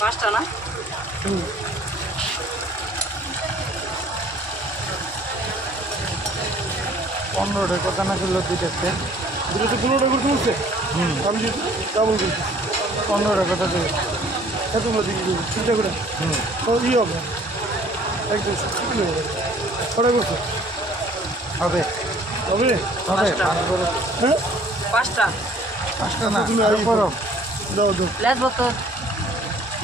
পাঁচটা না 15 কথা না ছিল দুইটাতে দুটো 15 টাকা করে তুলছে আমি যে ডাবল করছি 15 কথা দেবে তোমরা দিকে চিন্তা করে তো ই হবে একদম কটা করছো হবে হবে হবে হ্যাঁ পাঁচটা না তুমি আরো আগে করো দাও দাও লেজ বতো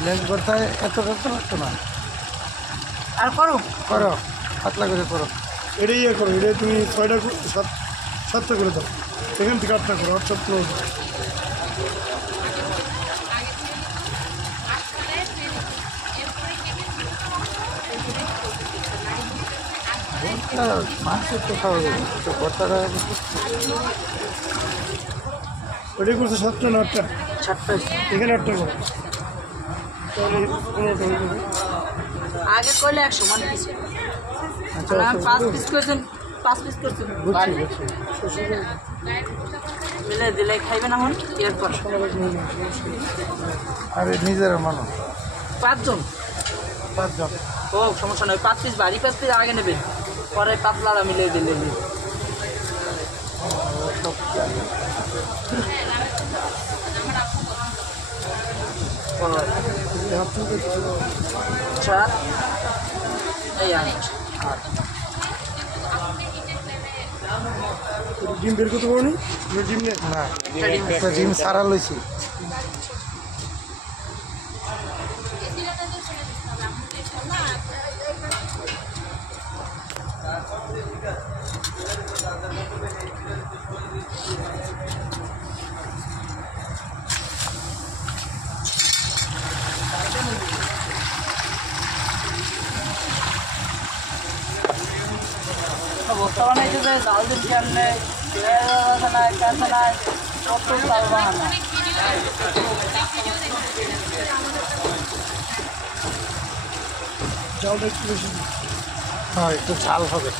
লেন্স করতে এত করতে পারতো না আর করো করো পাতলা করে করো এটাই ইয়ে করো এটাই তুমি 6টা 7টা করে দাও এখান থেকে 8টা করো 8 7 মাংসের তো খাওয়া যাবে তো ভর্তাটা ওটাই করছো 7টা না 8টা সাতটা এখানে 8টা করো তাহলে 15টা হয়ে যাবে আগে করলে 100 মানে কিছু আচ্ছা আমি 5 পিস করেছেন 5 পিস করছেন বুঝছি বুঝছি মিলে দিলে খাইবেন এখন এরপর আরে নিজের মানুষ 5 জন 5 জন ও সমস্যা নয় 5 পিস বাড়ি 5 পিস আগে নেবেন পরে পাতলাটা মিলে দিলে চার এই আট ডিম বের করতে পারো নি ডিম নেই না একটা ডিম সারা লইছি বর্তমানে যে ডাল দিন কেমনে নাই কাছে নাই কত চাল বাহানা চালটা একটু বেশি হ্যাঁ একটু ঝাল হবে